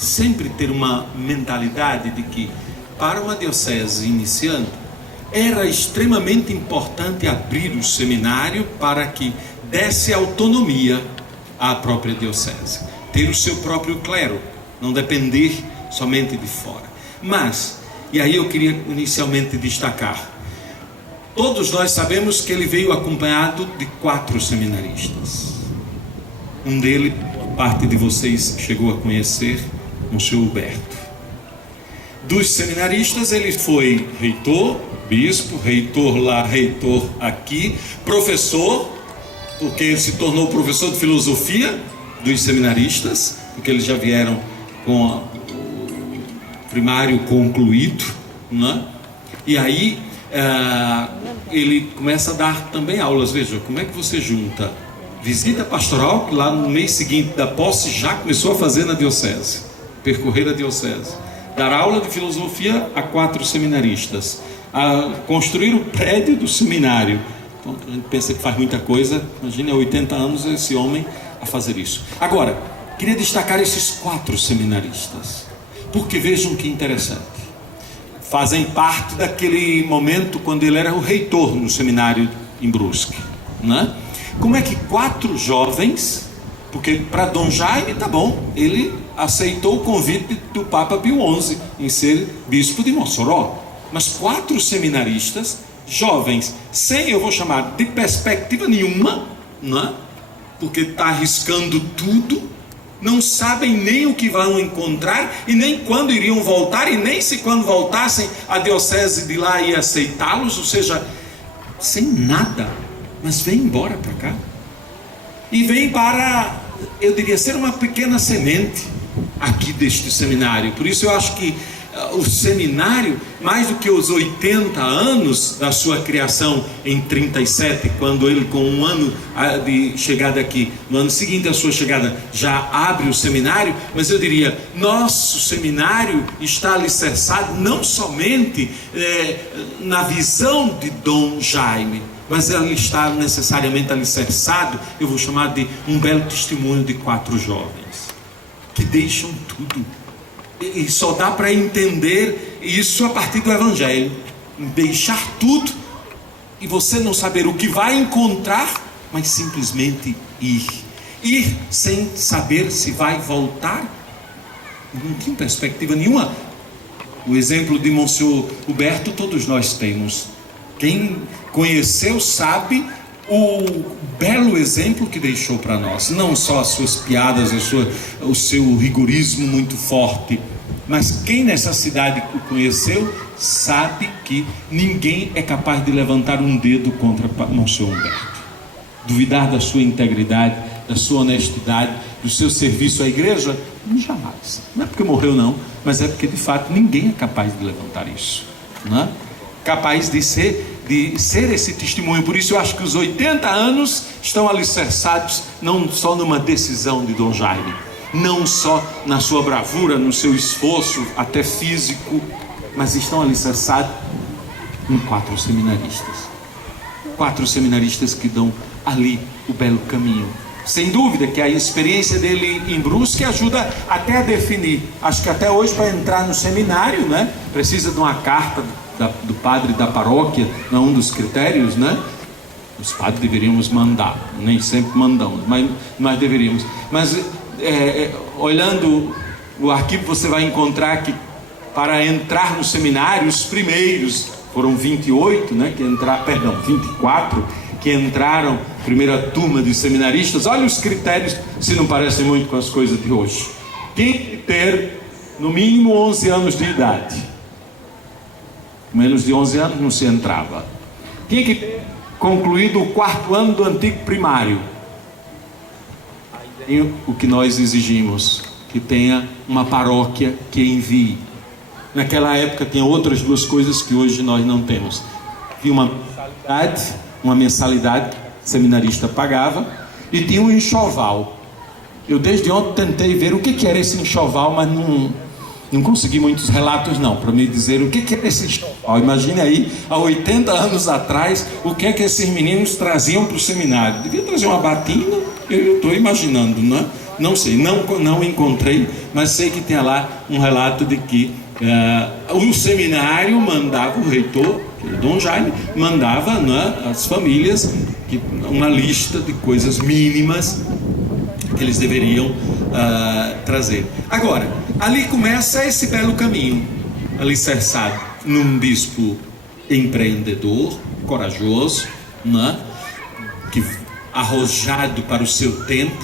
sempre ter uma mentalidade de que, para uma diocese iniciante, era extremamente importante abrir o seminário para que desse autonomia à própria diocese, ter o seu próprio clero, não depender somente de fora. Mas, e aí eu queria inicialmente destacar, todos nós sabemos que ele veio acompanhado de 4 seminaristas. Um deles, parte de vocês chegou a conhecer, Monsenhor Huberto. Dos seminaristas ele foi reitor, bispo, reitor lá, reitor aqui, professor, porque ele se tornou professor de filosofia dos seminaristas, porque eles já vieram com o primário concluído, né? E aí ele começa a dar também aulas. Veja, como é que você junta visita pastoral, que lá no mês seguinte da posse já começou a fazer na diocese, percorrer a diocese, dar aula de filosofia a 4 seminaristas, a construir o prédio do seminário. Então a gente pensa que faz muita coisa. Imagine, há 80 anos esse homem a fazer isso. Agora, queria destacar esses 4 seminaristas, porque vejam que interessante, fazem parte daquele momento quando ele era o reitor no seminário em Brusque, né? Como é que 4 jovens, porque para Dom Jaime tá bom, ele aceitou o convite do Papa Pio XI em ser bispo de Mossoró, mas 4 seminaristas jovens, sem, eu vou chamar, de perspectiva nenhuma, né? Porque está arriscando tudo, não sabem nem o que vão encontrar, e nem quando iriam voltar, e nem se quando voltassem a diocese de lá ia aceitá-los, ou seja, sem nada, mas vem embora para cá, e vem para, eu diria, ser uma pequena semente aqui deste seminário. Por isso eu acho que o seminário, mais do que os 80 anos da sua criação em 37, quando ele, com um ano de chegada aqui, no ano seguinte à sua chegada, já abre o seminário, mas eu diria, nosso seminário está alicerçado não somente na visão de Dom Jaime, mas ele está necessariamente alicerçado, eu vou chamar de um belo testemunho de 4 jovens, que deixam tudo. E só dá para entender isso a partir do Evangelho. Deixar tudo e você não saber o que vai encontrar, mas simplesmente ir. Ir sem saber se vai voltar. Não tem perspectiva nenhuma. O exemplo de Monsenhor Huberto todos nós temos. Quem conheceu sabe o belo exemplo que deixou para nós, não só as suas piadas, o seu rigorismo muito forte, mas quem nessa cidade o conheceu sabe que ninguém é capaz de levantar um dedo contra Monsenhor Humberto, duvidar da sua integridade, da sua honestidade, do seu serviço à igreja, jamais. Não é porque morreu não, mas é porque de fato ninguém é capaz de levantar isso, não é? Capaz de ser esse testemunho. Por isso eu acho que os 80 anos estão alicerçados não só numa decisão de Dom Jaime, não só na sua bravura, no seu esforço até físico, mas estão alicerçados em 4 seminaristas. 4 seminaristas que dão ali o belo caminho. Sem dúvida que a experiência dele em Brusque ajuda até a definir. Acho que até hoje, para entrar no seminário, né, precisa de uma carta do padre da paróquia, não um dos critérios, né? Os padres deveríamos mandar, nem sempre mandamos, mas deveríamos. Mas olhando o arquivo, você vai encontrar que para entrar no seminário, os primeiros foram 28, né? 24 que entraram, primeira turma de seminaristas. Olha os critérios, se não parecem muito com as coisas de hoje. Tem que ter no mínimo 11 anos de idade. Menos de 11 anos não se entrava. Tinha que ter concluído o 4º ano do antigo primário. E o que nós exigimos, que tenha uma paróquia que envie. Naquela época tinha outras 2 coisas que hoje nós não temos. Tinha uma mensalidade que o seminarista pagava, e tinha um enxoval. Eu desde ontem tentei ver o que era esse enxoval, mas não consegui muitos relatos não, para me dizer o que é esse enxoval. Imagine aí, há 80 anos atrás, o que é que esses meninos traziam para o seminário. Devia trazer uma batina, eu estou imaginando, né? Não sei, não encontrei, mas sei que tem lá um relato de que o seminário mandava, o reitor, Dom Jaime, mandava, né, às famílias uma lista de coisas mínimas que eles deveriam trazer. Agora, ali começa esse belo caminho, alicerçado num bispo empreendedor, corajoso, né, que arrojado para o seu tempo,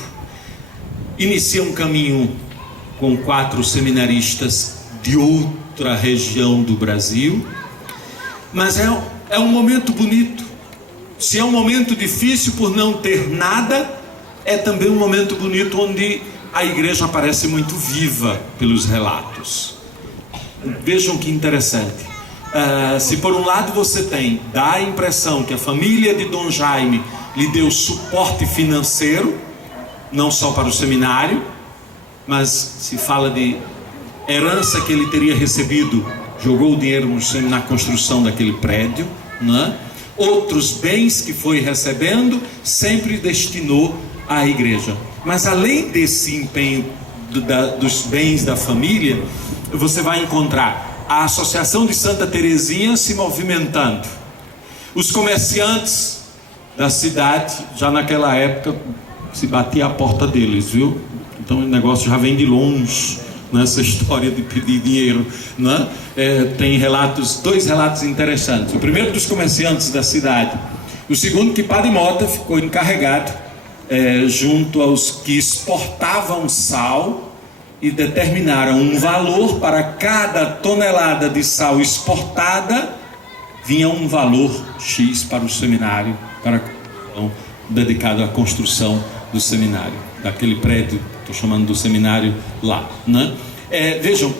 inicia um caminho com 4 seminaristas de outra região do Brasil, mas é um momento bonito. Se é um momento difícil por não ter nada, é também um momento bonito onde a igreja aparece muito viva pelos relatos. Vejam que interessante. Se por um lado você dá a impressão que a família de Dom Jaime lhe deu suporte financeiro, não só para o seminário, mas se fala de herança que ele teria recebido, jogou o dinheiro na construção daquele prédio, né? Outros bens que foi recebendo, sempre destinou à igreja. Mas além desse empenho dos bens da família, você vai encontrar a Associação de Santa Teresinha se movimentando, os comerciantes da cidade, já naquela época se batia a porta deles, viu? Então o negócio já vem de longe, nessa história de pedir dinheiro, né? Tem dois relatos interessantes. O primeiro dos comerciantes da cidade, o segundo que Padre Mota ficou encarregado junto aos que exportavam sal e determinaram um valor para cada tonelada de sal exportada, vinha um valor X para o seminário, dedicado à construção do seminário, daquele prédio, estou chamando do seminário lá, né? Vejam,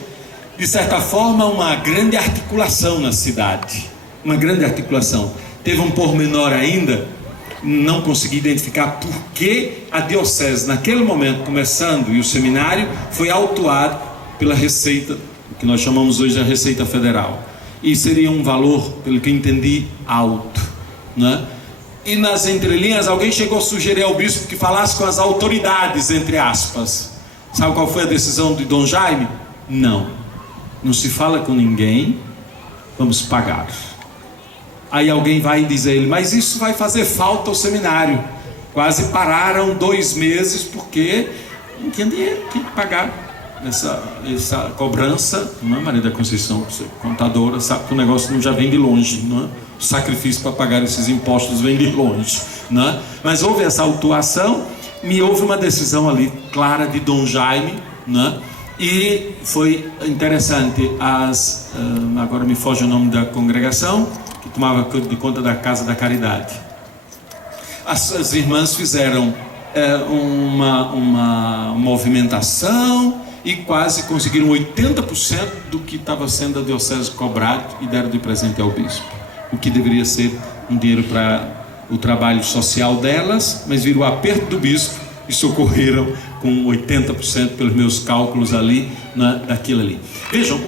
de certa forma, uma grande articulação na cidade, uma grande articulação. Teve um pormenor ainda, não consegui identificar por que a diocese, naquele momento, começando, e o seminário, foi autuado pela Receita, o que nós chamamos hoje de Receita Federal, e seria um valor, pelo que entendi, alto, né? E nas entrelinhas, alguém chegou a sugerir ao bispo que falasse com as autoridades, entre aspas. Sabe qual foi a decisão de Dom Jaime? Não se fala com ninguém, vamos pagar. Aí alguém vai dizer a ele, mas isso vai fazer falta ao seminário. Quase pararam 2 meses porque não tinha dinheiro, tinha que pagar essa cobrança. Não é, Maria da Conceição, você é contadora, sabe que o negócio já vem de longe, não é? O sacrifício para pagar esses impostos vem de longe, não é? Mas houve essa autuação e houve uma decisão ali clara de Dom Jaime, não é? E foi interessante, agora me foge o nome da congregação, que tomava de conta da Casa da Caridade. As irmãs fizeram uma movimentação e quase conseguiram 80% do que estava sendo a diocese cobrado e deram de presente ao bispo, o que deveria ser um dinheiro para o trabalho social delas, mas virou aperto do bispo e socorreram com 80% pelos meus cálculos ali, daquilo ali. Vejam.